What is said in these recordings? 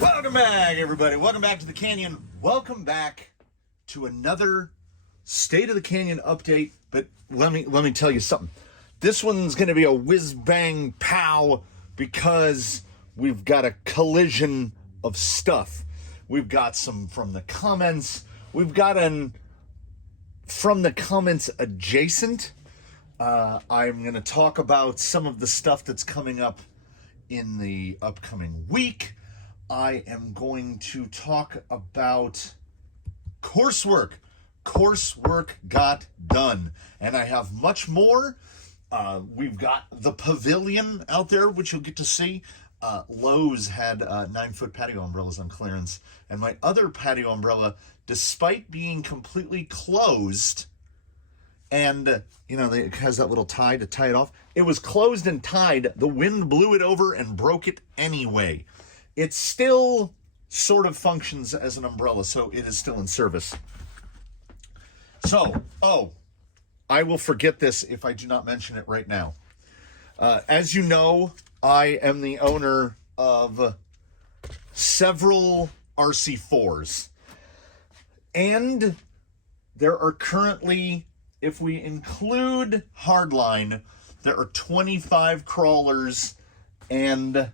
Welcome back, everybody. Welcome back to the Canyon. Welcome back to another State of the Canyon update. But let me tell you something. This one's going to be a whiz-bang pow because we've got a collision of stuff. We've got some from the comments. We've got an from the comments adjacent. I'm going to talk about some of the stuff that's coming up in the upcoming week. I am going to talk about coursework. Coursework got done. And I have much more. We've got the pavilion out there, which you'll get to see. Lowe's had 9-foot patio umbrellas on clearance. And my other patio umbrella, despite being completely closed, and, it has that little tie to tie it off. It was closed and tied. The wind blew it over and broke it anyway. It still sort of functions as an umbrella, so it is still in service. So, I will forget this if I do not mention it right now. As you know, I am the owner of several RC4s. And there are currently, if we include Hardline, there are 25 crawlers and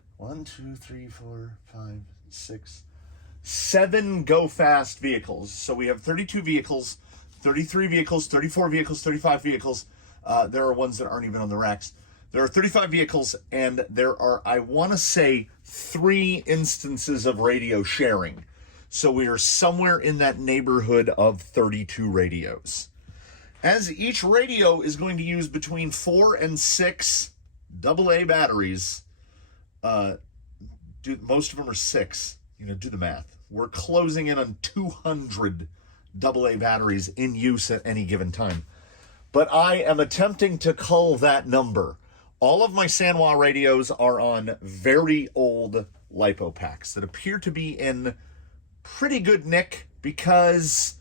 7 go fast vehicles. So we have 32 vehicles, 33 vehicles, 34 vehicles, 35 vehicles. There are ones that aren't even on the racks. There are 35 vehicles, and there are, I want to say, 3 instances of radio sharing. So we are somewhere in that neighborhood of 32 radios. As each radio is going to use between 4 and 6 AA batteries, most of them are 6. Do the math. We're closing in on 200 AA batteries in use at any given time. But I am attempting to cull that number. All of my Sanwa radios are on very old LiPo packs that appear to be in pretty good nick because,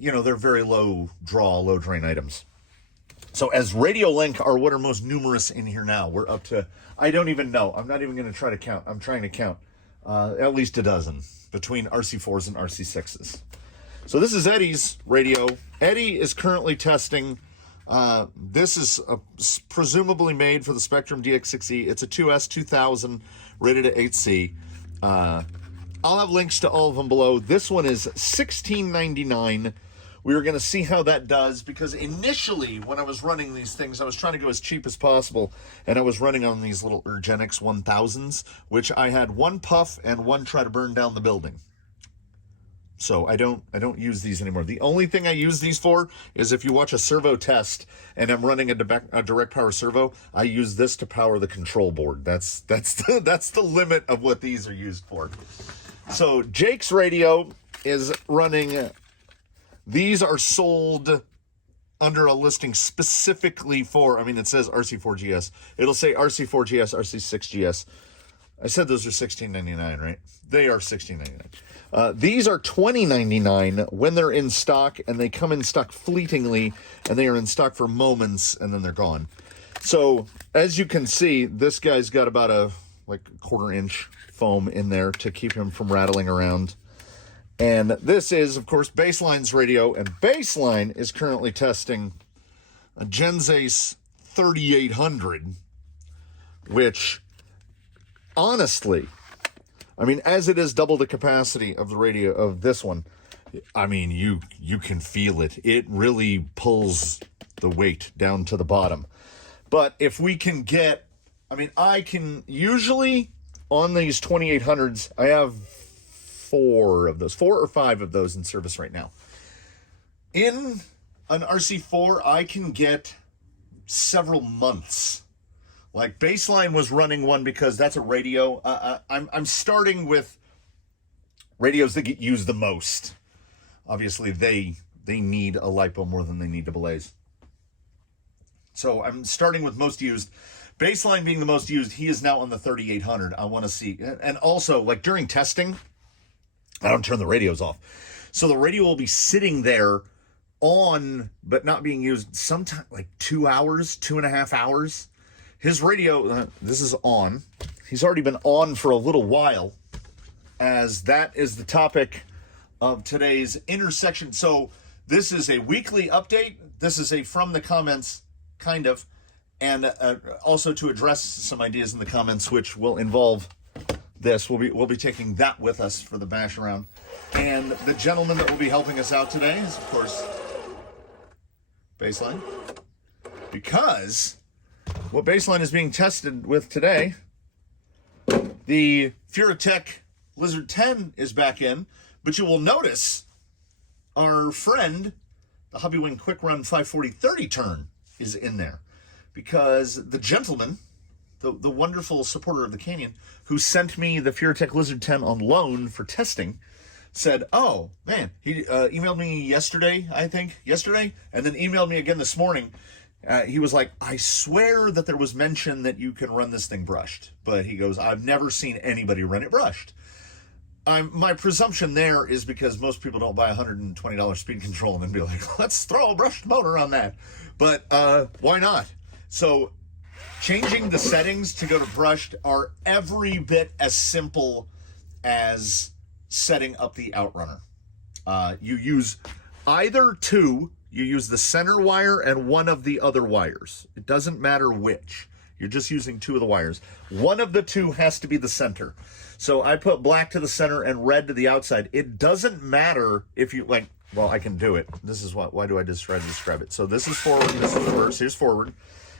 they're very low draw, low drain items. So as Radio Link are what are most numerous in here now. We're up to, I don't even know. I'm not even going to try to count. I'm trying to count at least a dozen between RC4s and RC6s. So this is Eddie's radio. Eddie is currently testing. This is presumably made for the Spectrum DX6E. It's a 2S 2000 rated at 8C. I'll have links to all of them below. This one is $16.99. We were going to see how that does because initially when I was running these things, I was trying to go as cheap as possible, and I was running on these little Urgenix 1000s, which I had one puff and one try to burn down the building. So I don't use these anymore. The only thing I use these for is if you watch a servo test and I'm running a direct power servo, I use this to power the control board. That's the limit of what these are used for. So Jake's radio is running. These are sold under a listing specifically for, it says RC4GS. It'll say RC4GS, RC6GS. I said those are $16.99, right? They are $16.99. These are $20.99 when they're in stock, and they come in stock fleetingly, and they are in stock for moments, and then they're gone. So, as you can see, this guy's got about a quarter-inch foam in there to keep him from rattling around. And this is, of course, Baseline's radio, and Baseline is currently testing a Genzace 3800, which, honestly, as it is double the capacity of the radio of this one, you can feel it. It really pulls the weight down to the bottom. But if we can get, I can usually on these 2800s, I have 4 or 5 of those in service right now. In an RC4, I can get several months. Like Baseline was running one because that's a radio. I'm starting with radios that get used the most. Obviously, they need a LiPo more than they need AA's. So I'm starting with most used. Baseline being the most used, he is now on the 3800. I want to see. And also, during testing, I don't turn the radios off. So the radio will be sitting there on, but not being used sometime 2 hours, 2.5 hours. His radio, this is on. He's already been on for a little while. as that is the topic of today's intersection. So this is a weekly update. This is a from the comments, kind of, and also to address some ideas in the comments, which will involve this. We'll be taking that with us for the bash around. And the gentleman that will be helping us out today is, of course, Baseline. Because what Baseline is being tested with today, the Furatech Lizard 10 is back in, but you will notice our friend, the Hobbywing Quick Run 540-30 turn, is in there. Because the gentleman, the wonderful supporter of the Canyon, who sent me the Furatech Lizard 10 on loan for testing, said, oh, man, he emailed me yesterday, and then emailed me again this morning. He was like, I swear that there was mention that you can run this thing brushed. But he goes, I've never seen anybody run it brushed. My presumption there is because most people don't buy $120 speed control and then be like, let's throw a brushed motor on that. But why not? So changing the settings to go to brushed are every bit as simple as setting up the outrunner. You use either two. You use the center wire and one of the other wires. It doesn't matter which. You're just using two of the wires. One of the two has to be the center. So I put black to the center and red to the outside. It doesn't matter if you like, well, I can do it. This is why do I just try to describe it? So this is forward, this is reverse, here's forward.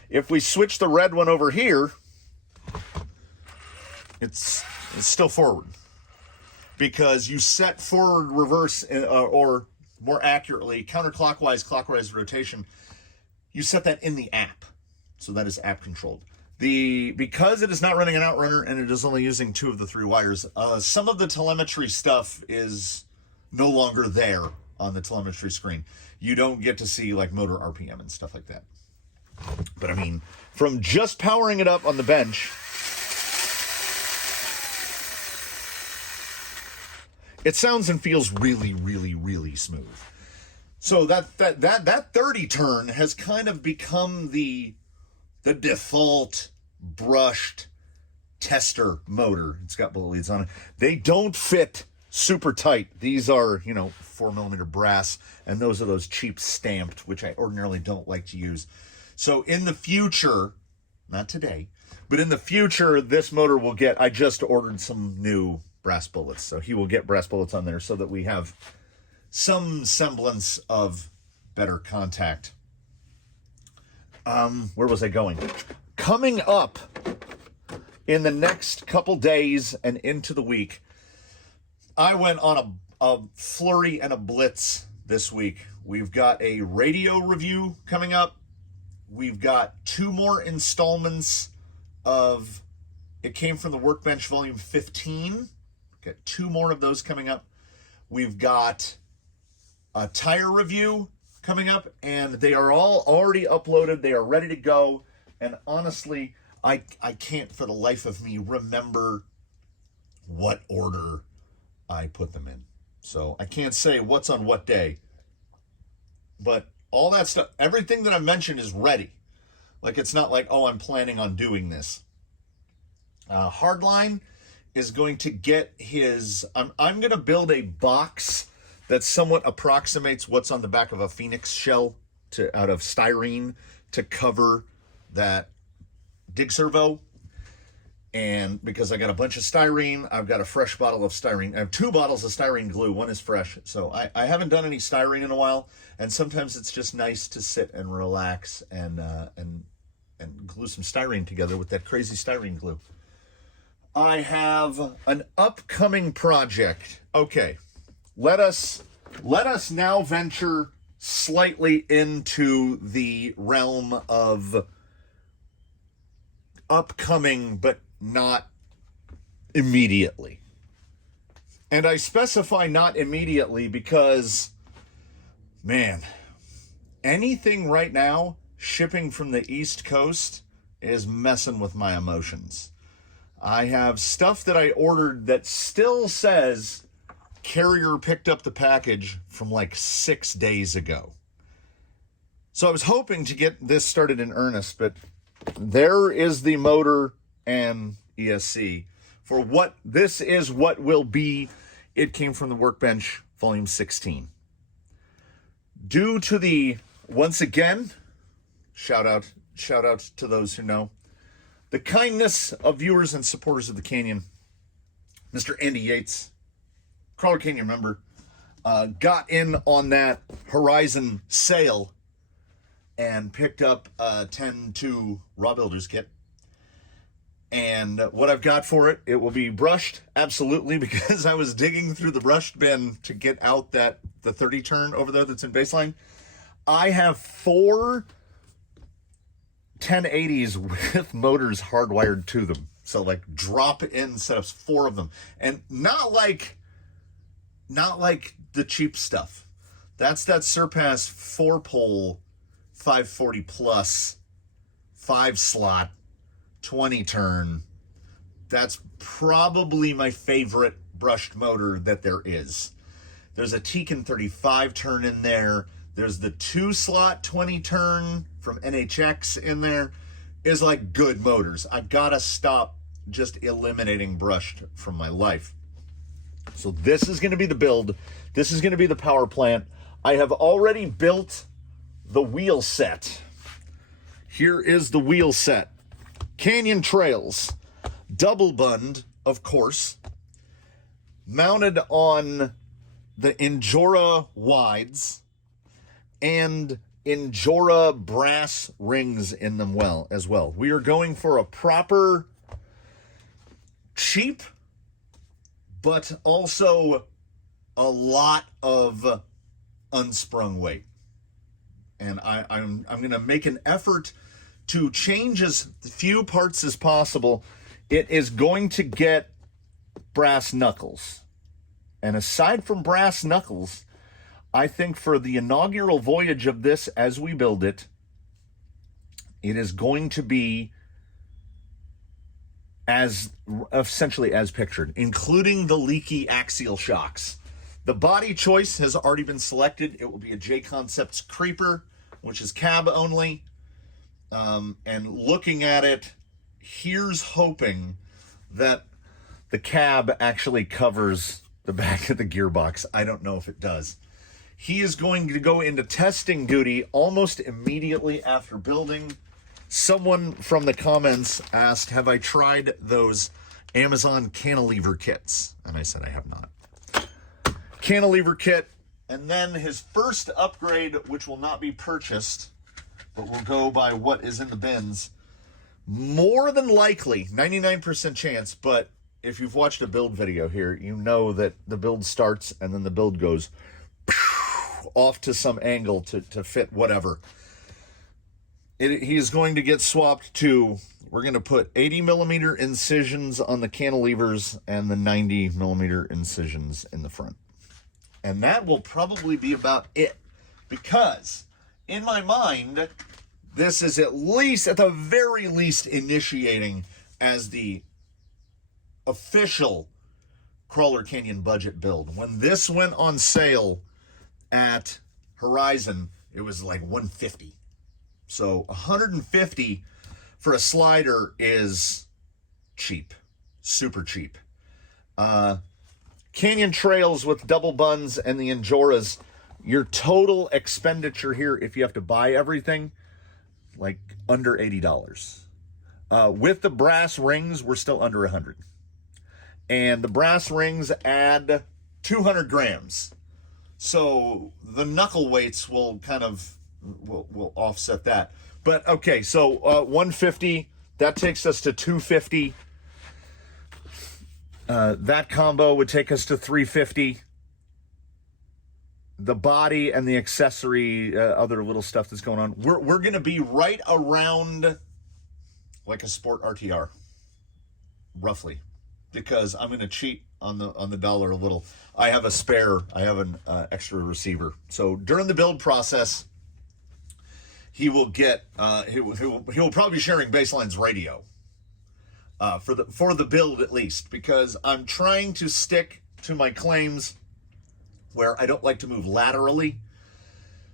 If we switch the red one over here, it's still forward. Because you set forward, reverse, or more accurately, counterclockwise, clockwise rotation, you set that in the app. So that is app controlled. Because it is not running an outrunner and it is only using two of the three wires, some of the telemetry stuff is no longer there on the telemetry screen. You don't get to see like motor RPM and stuff like that. But I mean, from just powering it up on the bench, it sounds and feels really, really, really smooth. So that 30 turn has kind of become the default brushed tester motor. It's got bullet leads on it. They don't fit super tight. These are, 4mm brass, and those are those cheap stamped, which I ordinarily don't like to use. So in the future, not today, but in the future, this motor will get, I just ordered some new brass bullets, so he will get brass bullets on there so that we have some semblance of better contact. Where was I going? Coming up in the next couple days and into the week, I went on a flurry and a blitz this week. We've got a radio review coming up. We've got 2 more installments of It Came From the Workbench Volume 15. Got 2 more of those coming up. We've got a tire review coming up, and they are all already uploaded. They are ready to go. And honestly, I can't for the life of me remember what order I put them in. So I can't say what's on what day. But all that stuff, everything that I mentioned is ready. Like, it's not like, oh, I'm planning on doing this. Hardline is going to get his, I'm going to build a box that somewhat approximates what's on the back of a Phoenix shell out of styrene to cover that dig servo. And because I got a bunch of styrene, I've got a fresh bottle of styrene. I have 2 bottles of styrene glue. One is fresh. So I haven't done any styrene in a while. And sometimes it's just nice to sit and relax and glue some styrene together with that crazy styrene glue. I have an upcoming project. Okay, let us now venture slightly into the realm of upcoming, but not immediately. And I specify not immediately because, man, anything right now shipping from the East Coast is messing with my emotions. I have stuff that I ordered that still says carrier picked up the package from like 6 days ago. So I was hoping to get this started in earnest, but there is the motor and ESC. for what this is, what will be. It came from the Workbench, Volume 16. Due to the, once again, shout out to those who know, the kindness of viewers and supporters of the Canyon, Mr. Andy Yates, Crawler Canyon member, got in on that Horizon sale and picked up a 10-2 Raw Builders kit. And what I've got for it, it will be brushed, absolutely, because I was digging through the brushed bin to get out the 30 turn over there that's in baseline. I have 4 1080s with motors hardwired to them. So like drop-in setups, 4 of them. And not like the cheap stuff. That's that Surpass 4-pole 540 plus 5-slot 20 turn. That's probably my favorite brushed motor that there is. There's a Tekin 35 turn in there. There's the 2-slot 20 turn from NHX in there. Is like good motors. I've got to stop just eliminating brushed from my life. So this is going to be the build. This is going to be the power plant. I have already built the wheel set. Here is the wheel set. Canyon Trails, double bund, of course, mounted on the Injora wides and Injora brass rings in them as well. We are going for a proper, cheap, but also a lot of unsprung weight. And I'm going to make an effort to change as few parts as possible. It is going to get brass knuckles. And aside from brass knuckles, I think for the inaugural voyage of this as we build it, it is going to be essentially as pictured, including the leaky axial shocks. The body choice has already been selected. It will be a J-Concepts Creeper, which is cab only. And looking at it, here's hoping that the cab actually covers the back of the gearbox. I don't know if it does. He is going to go into testing duty almost immediately after building. Someone from the comments asked, have I tried those Amazon cantilever kits? And I said, I have not. Cantilever kit, and then his first upgrade, which will not be purchased, but we'll go by what is in the bins. More than likely, 99% chance, but if you've watched a build video here, you know that the build starts and then the build goes off to some angle to fit whatever. He is going to get swapped to, we're going to put 80 millimeter incisions on the cantilevers and the 90 millimeter incisions in the front. And that will probably be about it, because in my mind, this is at the very least, initiating as the official Crawler Canyon budget build. When this went on sale at Horizon, it was like $150. So $150 for a slider is cheap, super cheap. Canyon Trails with double buns and the Injoras, your total expenditure here, if you have to buy everything, like under $80. With the brass rings, we're still under 100. And the brass rings add 200 grams. So the knuckle weights will kind of will offset that. But okay, so 150, that takes us to 250. That combo would take us to 350. The body and the accessory, other little stuff that's going on, we're going to be right around like a Sport RTR, roughly, because I'm going to cheat on the dollar a little. I have a spare. I have an extra receiver. So during the build process, he will get he will probably be sharing Baseline's radio. For the build at least, because I'm trying to stick to my claims where I don't like to move laterally.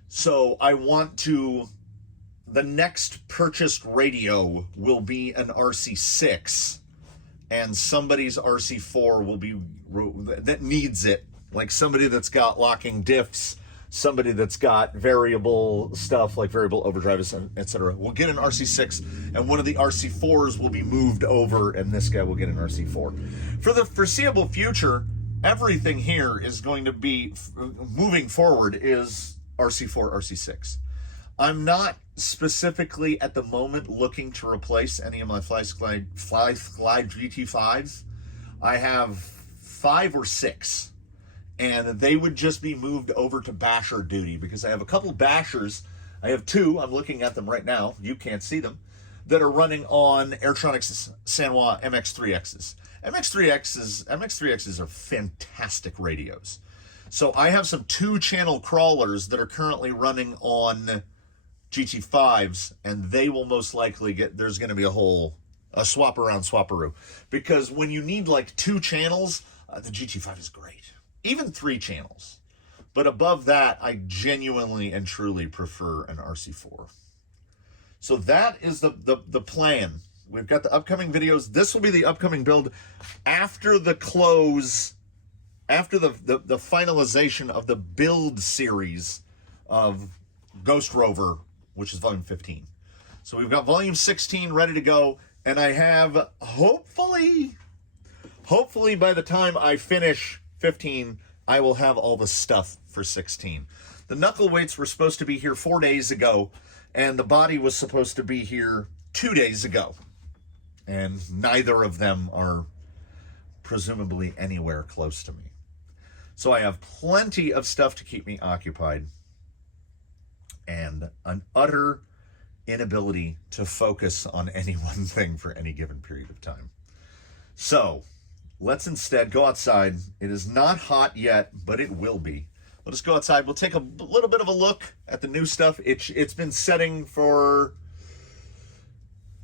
So I want to, the next purchased radio will be an RC6 and somebody's RC4 will be, that needs it. Like somebody that's got locking diffs, somebody that's got variable stuff like variable overdrive, etc. will get an RC6, and one of the RC4s will be moved over, and this guy will get an RC4. For the foreseeable future, everything here is going to be, moving forward, is RC4, RC6. I'm not specifically at the moment looking to replace any of my FlyGlide GT5s. I have 5 or 6. And they would just be moved over to basher duty because I have a couple bashers. I have 2, I'm looking at them right now, you can't see them, that are running on Airtronics Sanwa MX3Xs. MX3Xs are fantastic radios. So I have some 2-channel crawlers that are currently running on GT5s, and they will most likely get, there's going to be a swap around swaparoo. Because when you need like 2 channels, the GT5 is great. Even 3 channels. But above that, I genuinely and truly prefer an RC4. So that is the plan. We've got the upcoming videos. This will be the upcoming build after the close, after the finalization of the build series of Ghost Rover, which is volume 15. So we've got volume 16 ready to go, and I have, hopefully by the time I finish 15, I will have all the stuff for 16. The knuckle weights were supposed to be here 4 days ago, and the body was supposed to be here 2 days ago. And neither of them are presumably anywhere close to me. So I have plenty of stuff to keep me occupied, and an utter inability to focus on any one thing for any given period of time. So let's instead go outside. It is not hot yet, but it will be. Let us go outside. We'll take a little bit of a look at the new stuff. It's been setting for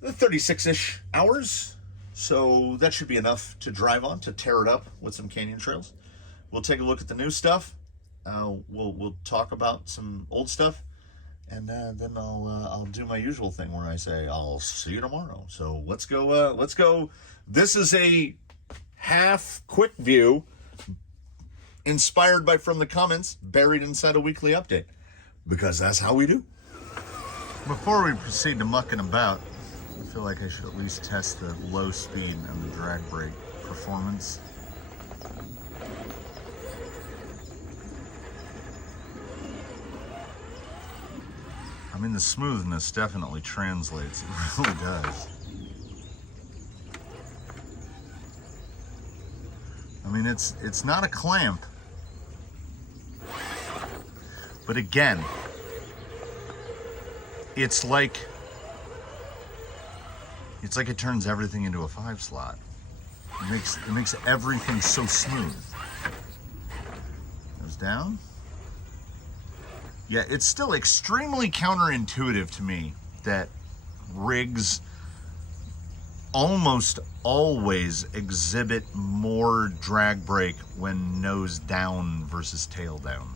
36-ish hours, so that should be enough to drive on, to tear it up with some canyon trails. We'll take a look at the new stuff. We'll talk about some old stuff, and then I'll do my usual thing where I say I'll see you tomorrow. So let's go. Let's go. This is a half quick view inspired by from the comments buried inside a weekly update, because that's how we do. Before we proceed to mucking about, I feel like I should at least test the low speed and the drag brake performance. I mean, the smoothness definitely translates. It really does. I mean, it's not a clamp, but again, it's like it turns everything into a 5-slot. It makes everything so smooth. Goes down. Yeah, it's still extremely counterintuitive to me that rigs almost always exhibit more drag brake when nose down versus tail down.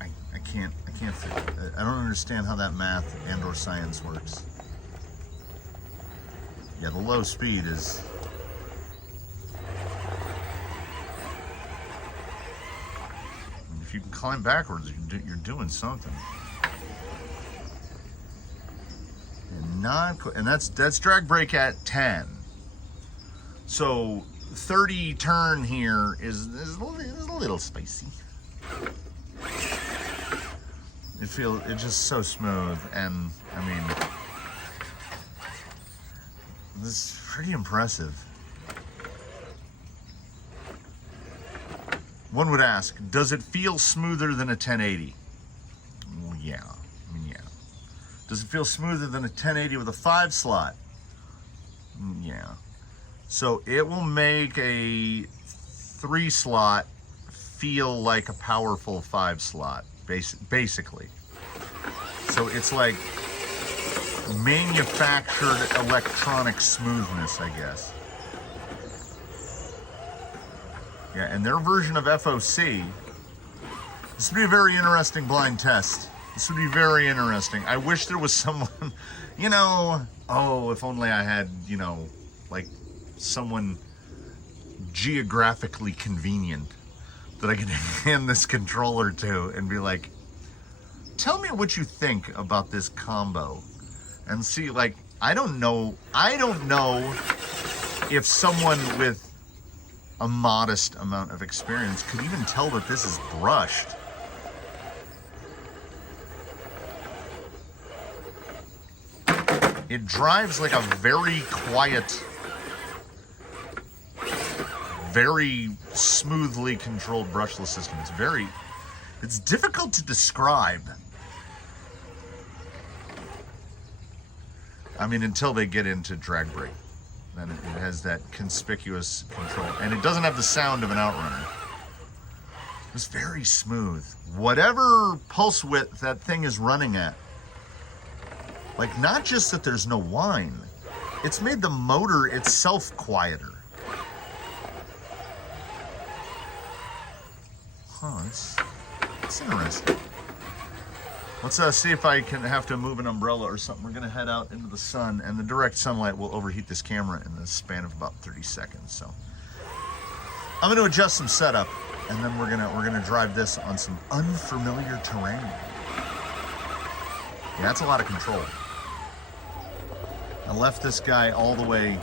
I can't figure it. I don't understand how that math and or science works. Yeah, the low speed is... If you can climb backwards, you're doing something. And that's drag brake at 10. So 30 turn here is a little spicy. It's just so smooth, and I mean, this is pretty impressive. One would ask, does it feel smoother than a 1080? Well, yeah. I mean, yeah. Does it feel smoother than a 1080 with a 5-slot? Yeah. So it will make a 3-slot feel like a powerful 5-slot, basically. So it's like manufactured electronic smoothness, I guess. Yeah, and their version of FOC, this would be a very interesting blind test. This would be very interesting. I wish there was someone, you know, oh, if only I had, like someone geographically convenient that I could hand this controller to and be like, tell me what you think about this combo. And see, like, I don't know if someone with a modest amount of experience could even tell that this is brushed. It drives like a very quiet, very smoothly controlled brushless system. It's difficult to describe. I mean, until they get into drag brake, then it has that conspicuous control. And it doesn't have the sound of an outrunner. It's very smooth. Whatever pulse width that thing is running at, like, not just that there's no whine, it's made the motor itself quieter. Huh, it's interesting. Let's see if I can have to move an umbrella or something. We're gonna head out into the sun, and the direct sunlight will overheat this camera in the span of about 30 seconds. So I'm gonna adjust some setup, and then we're gonna drive this on some unfamiliar terrain. Yeah, that's a lot of control. I left this guy all the way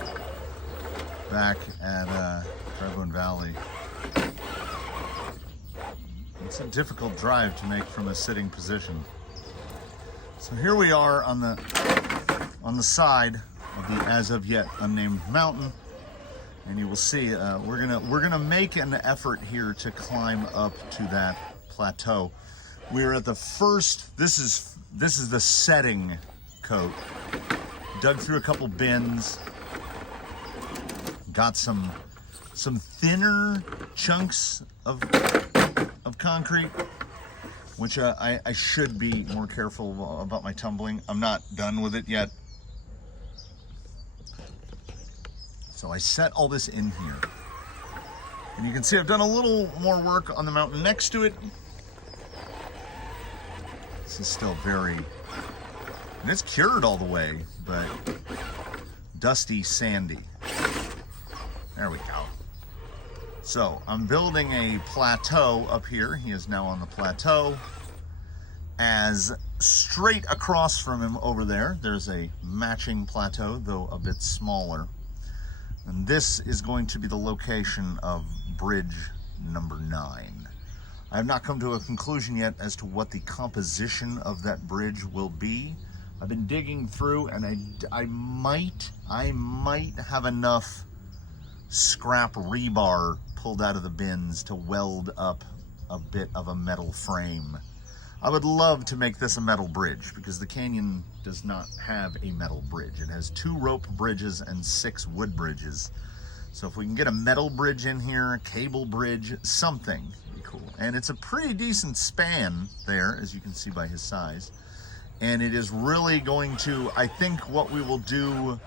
back at Dragoon Valley. It's a difficult drive to make from a sitting position. So here we are on the side of the as of yet unnamed mountain, and you will see we're gonna make an effort here to climb up to that plateau. We're at the first. This is the setting coat. Dug through a couple bins. Got some thinner chunks of concrete, which I should be more careful about my tumbling. I'm not done with it yet. So I set all this in here. And you can see I've done a little more work on the mountain next to it. This is still very, and it's cured all the way, but dusty, sandy. There we go. So I'm building a plateau up here. He is now on the plateau. As straight across from him over there, there's a matching plateau, though a bit smaller. And this is going to be the location of bridge number 9. I have not come to a conclusion yet as to what the composition of that bridge will be. I've been digging through, and I might have enough scrap rebar pulled out of the bins to weld up a bit of a metal frame. I would love to make this a metal bridge, because the canyon does not have a metal bridge. It has 2 rope bridges and 6 wood bridges. So if we can get a metal bridge in here, a cable bridge, something, would be cool. And it's a pretty decent span there, as you can see by his size. And it is really going to, I think what we will do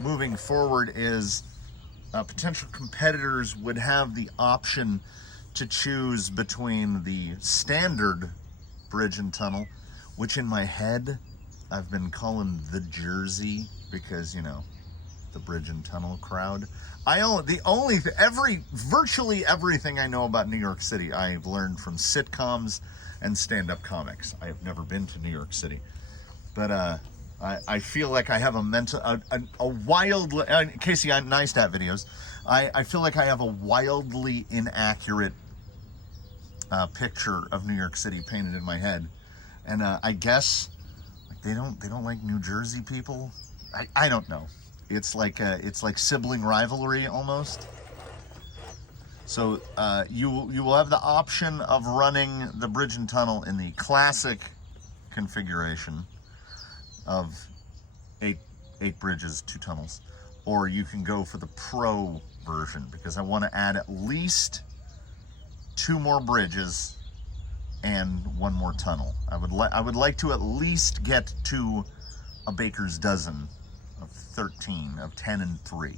moving forward is potential competitors would have the option to choose between the standard bridge and tunnel, which in my head I've been calling the Jersey, because, you know, the bridge and tunnel crowd. Virtually everything I know about New York City I've learned from sitcoms and stand-up comics. I have never been to New York City, but I feel like I have a wildly, Casey Neistat videos, I feel like I have a wildly inaccurate picture of New York City painted in my head. And I guess like they don't like New Jersey people. I don't know. It's like sibling rivalry almost. So you will have the option of running the bridge and tunnel in the classic configuration of 8 bridges, 2 tunnels, or you can go for the pro version, because I want to add at least 2 more bridges and 1 more tunnel. I would like to at least get to a baker's dozen of 13, of 10 and 3.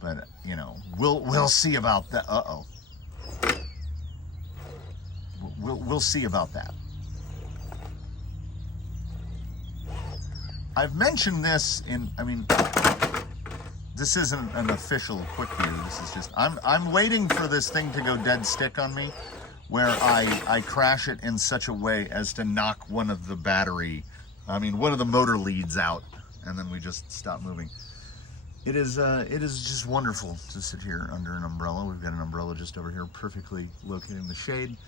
But you know, we'll see about that. We'll see about that. I've mentioned this this isn't an official quick view. This is just, I'm waiting for this thing to go dead stick on me, where I crash it in such a way as to knock one of the one of the motor leads out, and then we just stop moving. It is just wonderful to sit here under an umbrella. We've got an umbrella just over here, perfectly located in the shade.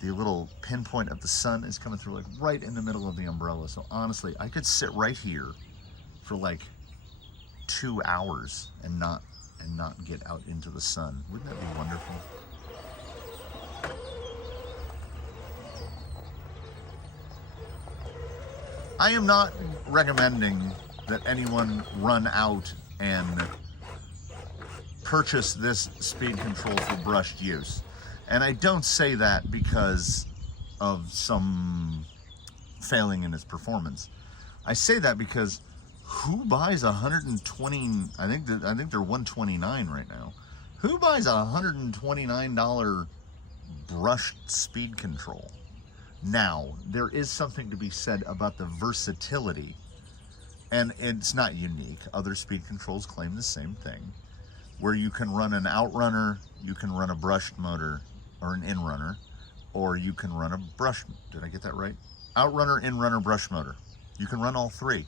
The little pinpoint of the sun is coming through like right in the middle of the umbrella. So honestly, I could sit right here for like 2 hours and not get out into the sun. Wouldn't that be wonderful? I am not recommending that anyone run out and purchase this speed control for brushed use. And I don't say that because of some failing in its performance. I say that because who buys 120, I think they're 129 right now. Who buys a $129 brushed speed control? Now, there is something to be said about the versatility, and it's not unique. Other speed controls claim the same thing, where you can run an outrunner, you can run a brushed motor, or an in-runner, or you can run a brush, did I get that right? Outrunner, in-runner, brush motor. You can run all three.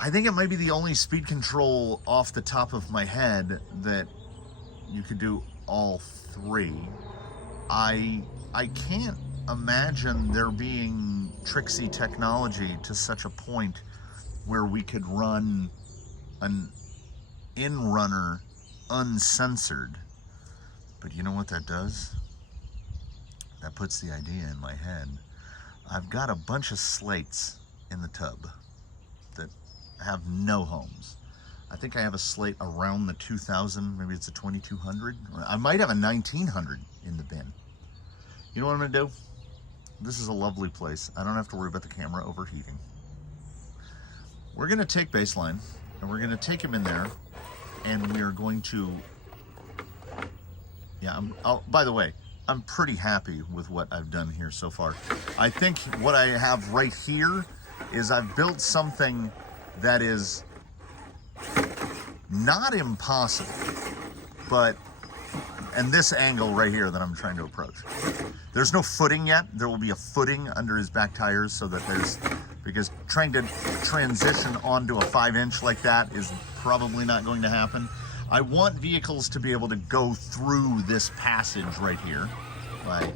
I think it might be the only speed control off the top of my head that you could do all three. I can't imagine there being tricksy technology to such a point where we could run an in-runner uncensored. But you know what that does? That puts the idea in my head. I've got a bunch of slates in the tub that have no homes. I think I have a slate around the 2000, maybe it's a 2200. I might have a 1900 in the bin. You know what I'm gonna do? This is a lovely place. I don't have to worry about the camera overheating. We're gonna take Baseline and we're gonna take him in there, and we're going to, by the way, I'm pretty happy with what I've done here so far. I think what I have right here is I've built something that is not impossible, but, and this angle right here that I'm trying to approach. There's no footing yet. There will be a footing under his back tires so that because trying to transition onto a 5-inch like that is probably not going to happen. I want vehicles to be able to go through this passage right here, like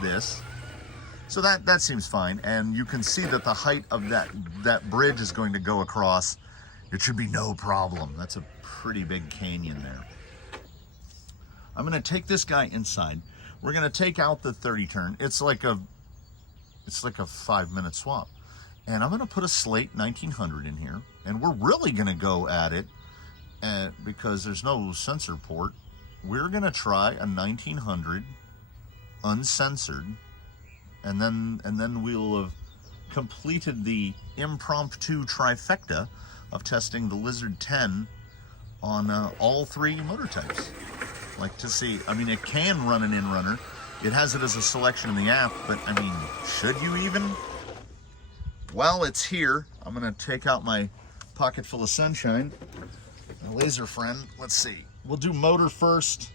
this. So that seems fine, and you can see that the height of that bridge is going to go across. It should be no problem. That's a pretty big canyon there. I'm gonna take this guy inside. We're gonna take out the 30 turn. It's like a 5-minute swap. And I'm gonna put a slate 1900 in here, and we're really gonna go at it because there's no sensor port. We're gonna try a 1900 uncensored, and then we'll have completed the impromptu trifecta of testing the Lizard 10 on all three motor types. Like to see, I mean, it can run an in-runner. It has it as a selection in the app, but I mean, should you even? While it's here, I'm gonna take out my pocket full of sunshine, my laser friend. Let's see, we'll do motor first.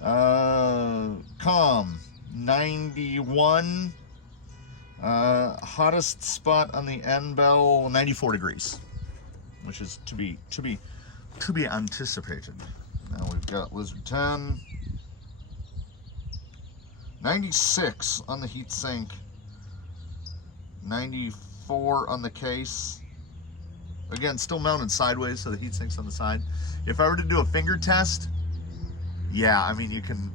Calm, 91. Hottest spot on the end bell, 94 degrees, which is to be anticipated. Now we've got Lizard 10, 96 on the heatsink, 94 on the case. Again, still mounted sideways, so the heatsink's on the side. If I were to do a finger test, yeah, I mean, you can,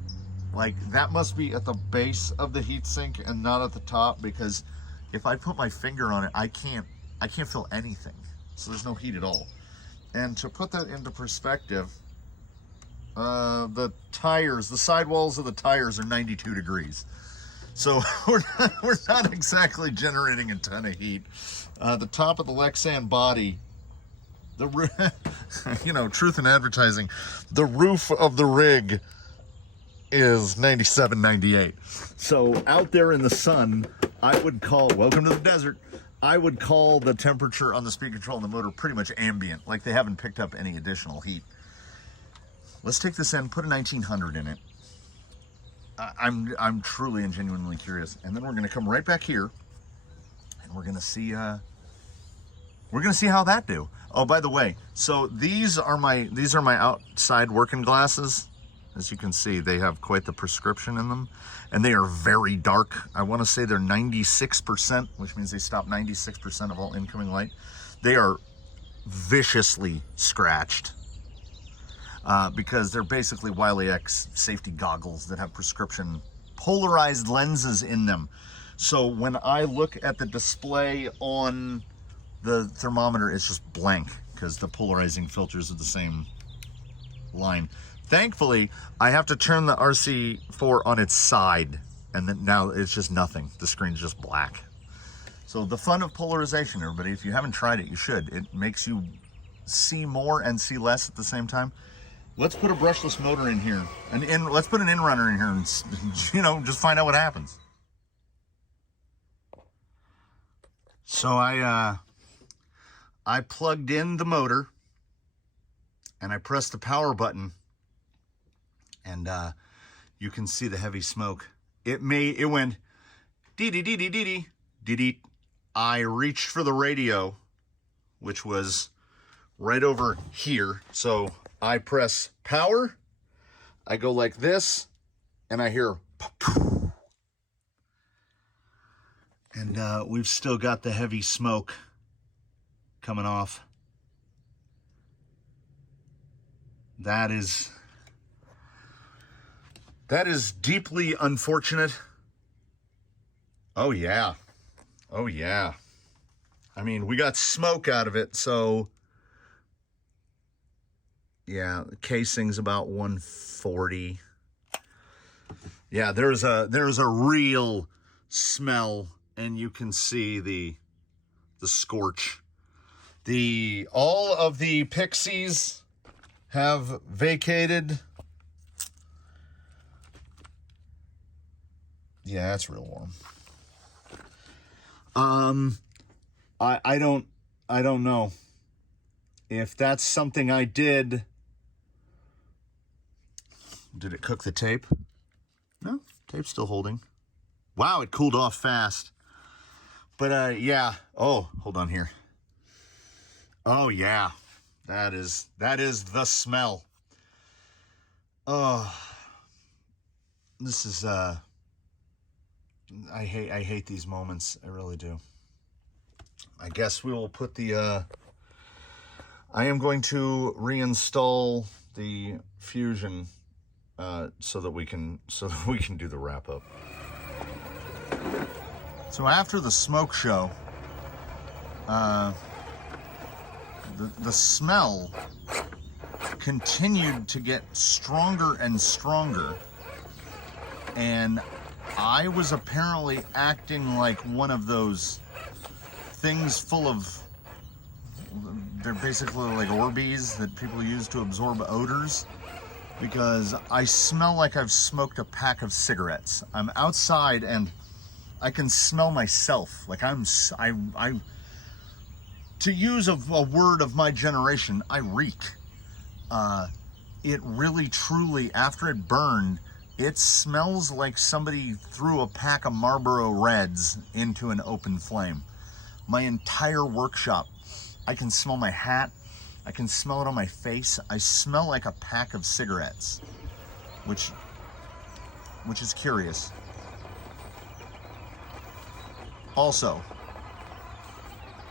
like, that must be at the base of the heatsink and not at the top, because if I put my finger on it, I can't feel anything. So there's no heat at all. And to put that into perspective, the tires, the sidewalls of the tires are 92 degrees. So we're not exactly generating a ton of heat. The top of the Lexan body, truth in advertising, the roof of the rig is 97, 98. So out there in the sun, I would call, welcome to the desert, I would call the temperature on the speed control and the motor pretty much ambient, like they haven't picked up any additional heat. Let's take this in, put a 1900 in it. I'm truly and genuinely curious. And then we're gonna come right back here and we're gonna see how that do. Oh, by the way, so these are my outside working glasses. As you can see, they have quite the prescription in them, and they are very dark. I want to say they're 96%, which means they stop 96% of all incoming light. They are viciously scratched because they're basically Wiley X safety goggles that have prescription polarized lenses in them. So when I look at the display on the thermometer, it's just blank because the polarizing filters are the same line. Thankfully, I have to turn the RC4 on its side, and then now it's just nothing. The screen's just black. So the fun of polarization, everybody, if you haven't tried it, you should. It makes you see more and see less at the same time. Let's put a brushless motor in here, let's put an in-runner in here and, you know, just find out what happens. So I plugged in the motor, and I pressed the power button, and you can see the heavy smoke. It went dee-dee-dee-dee-dee-dee. I reached for the radio, which was right over here. So I press power, I go like this, and I hear poof. And we've still got the heavy smoke coming off. That is deeply unfortunate. Oh yeah. Oh yeah. I mean, we got smoke out of it, so yeah, the casing's about 140. Yeah, there's a real smell, and you can see the scorch. All of the pixies have vacated. Yeah, that's real warm. I don't know if that's something I did. Did it cook the tape? No, tape's still holding. Wow, it cooled off fast. But yeah. Oh, hold on here. Oh yeah, that is the smell. Oh, this is I hate these moments. I really do. I guess we will put the I am going to reinstall the Fusion so that we can do the wrap up. So after the smoke show, the smell continued to get stronger and stronger, and I was apparently acting like one of those things full of, they're basically like Orbeez that people use to absorb odors, because I smell like I've smoked a pack of cigarettes. I'm outside and I can smell myself. Like to use a word of my generation, I reek. It really, truly, after it burned, it smells like somebody threw a pack of Marlboro Reds into an open flame. My entire workshop, I can smell my hat, I can smell it on my face. I smell like a pack of cigarettes, which is curious. Also,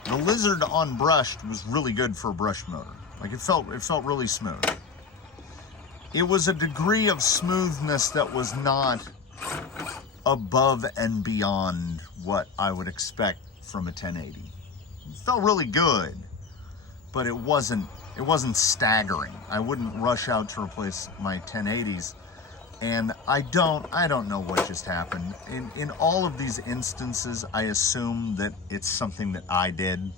the Lizard on brushed was really good for a brush motor. Like it felt really smooth. It was a degree of smoothness that was not above and beyond what I would expect from a 1080. It felt really good, but it wasn't staggering. I wouldn't rush out to replace my 1080s. And I don't know what just happened. In all of these instances, I assume that it's something that I did,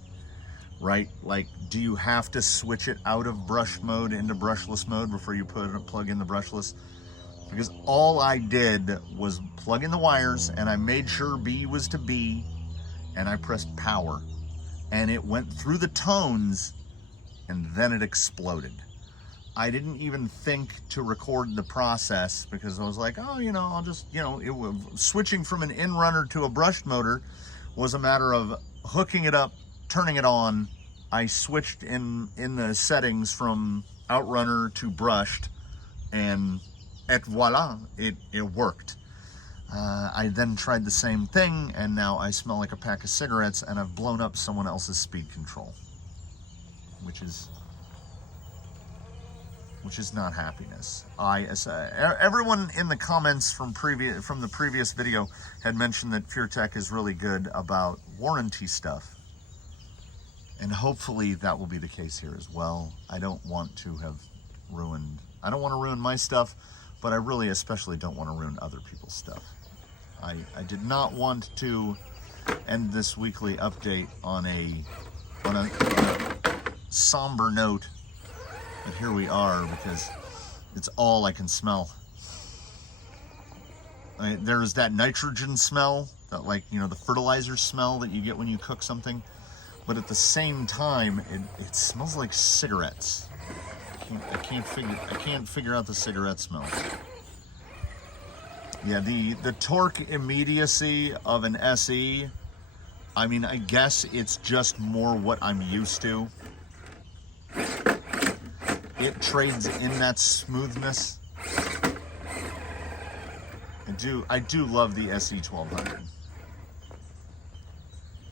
right? Like, do you have to switch it out of brush mode into brushless mode before you plug in the brushless? Because all I did was plug in the wires, and I made sure B was to B, and I pressed power, and it went through the tones, and then it exploded. I didn't even think to record the process because I was like, oh, I'll just, switching from an in-runner to a brushed motor was a matter of hooking it up, turning it on. I switched in the settings from outrunner to brushed, and voila, it worked. I then tried the same thing, and now I smell like a pack of cigarettes, and I've blown up someone else's speed control, which is not happiness. Everyone in the comments from the previous video had mentioned that PureTech is really good about warranty stuff, and hopefully that will be the case here as well. I don't want to ruin my stuff, but I really especially don't want to ruin other people's stuff. I did not want to end this weekly update on a somber note, but here we are because it's all I can smell. There's that nitrogen smell, that the fertilizer smell that you get when you cook something, but at the same time, it smells like cigarettes. I can't figure out the cigarette smell. Yeah, the torque immediacy of an SE, I mean, I guess it's just more what I'm used to. It trades in that smoothness. I do love the SE 1200.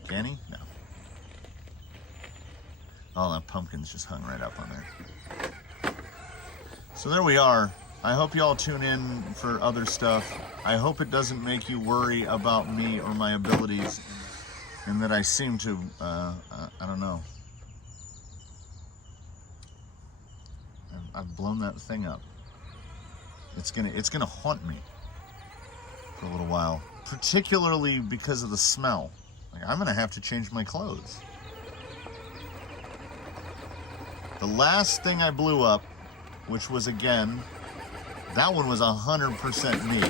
Can he? No. Oh, that pumpkin's just hung right up on there. So there we are. I hope y'all tune in for other stuff. I hope it doesn't make you worry about me or my abilities, and that I seem to, I don't know. I've blown that thing up. It's gonna haunt me for a little while, particularly because of the smell. I'm gonna have to change my clothes. The last thing I blew up, which was again, that one was 100% me,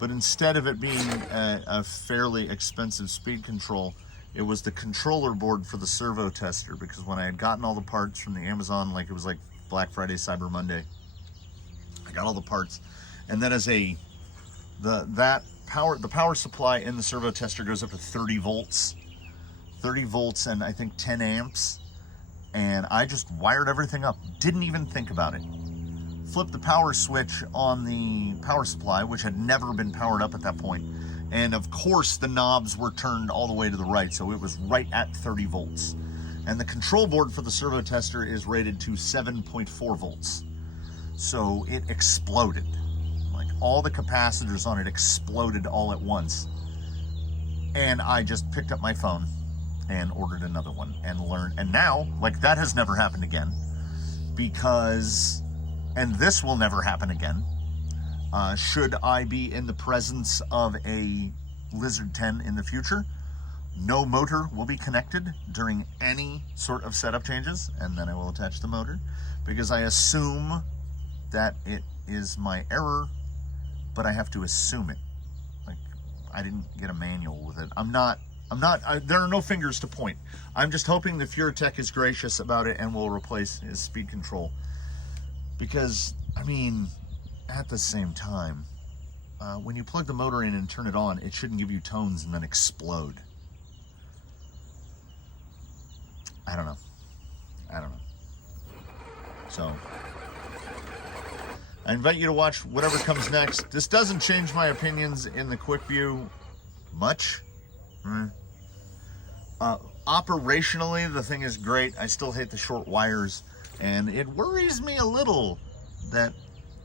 but instead of it being a fairly expensive speed control, it was the controller board for the servo tester, because when I had gotten all the parts from the Amazon, it was like Black Friday, Cyber Monday, I got all the parts, and then the power supply in the servo tester goes up to 30 volts and I think 10 amps, and I just wired everything up, didn't even think about it. Flipped the power switch on the power supply, which had never been powered up at that point, and of course the knobs were turned all the way to the right, so it was right at 30 volts. And the control board for the servo tester is rated to 7.4 volts. So it exploded. All the capacitors on it exploded all at once. And I just picked up my phone and ordered another one and learned. And now, that has never happened again. And this will never happen again. Should I be in the presence of a Lizard 10 in the future, no motor will be connected during any sort of setup changes, and then I will attach the motor, because I assume that it is my error, but I have to assume it. I didn't get a manual with it. There are no fingers to point. I'm just hoping the PureTech is gracious about it and will replace his speed control. Because, at the same time, when you plug the motor in and turn it on, it shouldn't give you tones and then explode. I don't know. So, I invite you to watch whatever comes next. This doesn't change my opinions in the quick view much. Operationally, the thing is great. I still hate the short wires, and it worries me a little that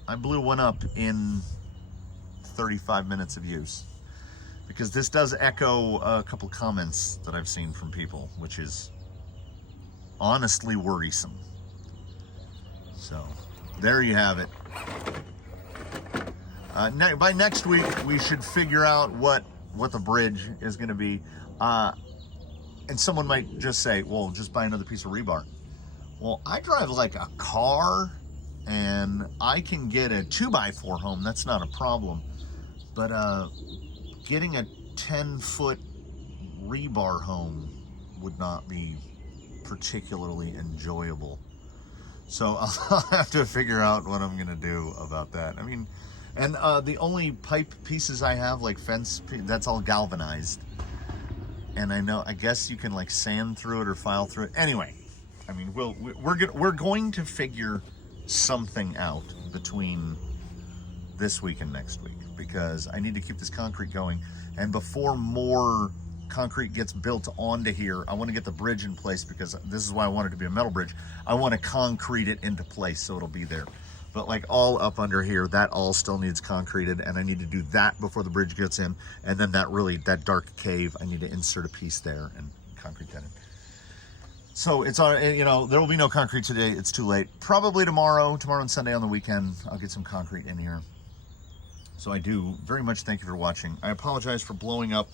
I blew one up in 35 minutes of use, because this does echo a couple comments that I've seen from people, which is honestly worrisome. So there you have it. By next week, we should figure out what the bridge is going to be. And someone might just say, well, just buy another piece of rebar. Well, I drive like a car, and I can get a 2x4 home. That's not a problem. But getting a 10-foot rebar home would not be particularly enjoyable. So I'll have to figure out what I'm gonna do about that. I mean, and the only pipe pieces I have, like fence, that's all galvanized. And I guess you can like sand through it or file through it. Anyway, I mean, we're going to figure something out between this week and next week, because I need to keep this concrete going. And before more concrete gets built onto here, I want to get the bridge in place, because this is why I want it to be a metal bridge. I want to concrete it into place so it'll be there. But like all up under here, that all still needs concreted, and I need to do that before the bridge gets in. And then that dark cave, I need to insert a piece there and concrete that in. So it's on, there will be no concrete today. It's too late. Probably tomorrow and Sunday on the weekend, I'll get some concrete in here. So I do very much thank you for watching. I apologize for blowing up,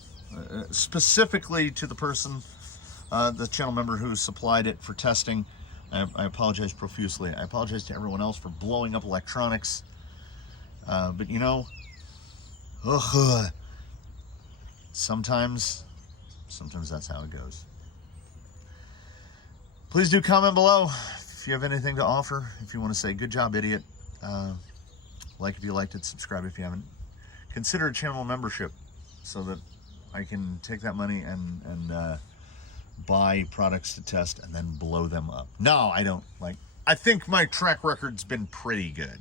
specifically to the person, the channel member who supplied it for testing. I apologize profusely. I apologize to everyone else for blowing up electronics. But sometimes that's how it goes. Please do comment below if you have anything to offer. If you want to say, good job, idiot. Like if you liked it, subscribe if you haven't. Consider a channel membership so that I can take that money and buy products to test and then blow them up. No, I don't. I think my track record's been pretty good.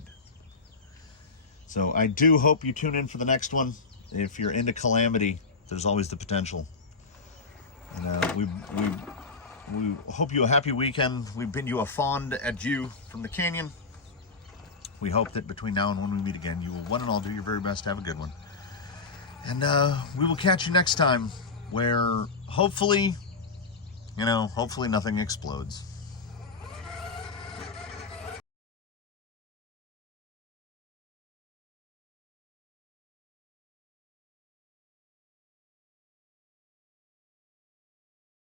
So I do hope you tune in for the next one. If you're into calamity, there's always the potential. And we hope you a happy weekend. We bid you a fond adieu from the canyon. We hope that between now and when we meet again, you will one and all do your very best to have a good one. And we will catch you next time, where hopefully nothing explodes.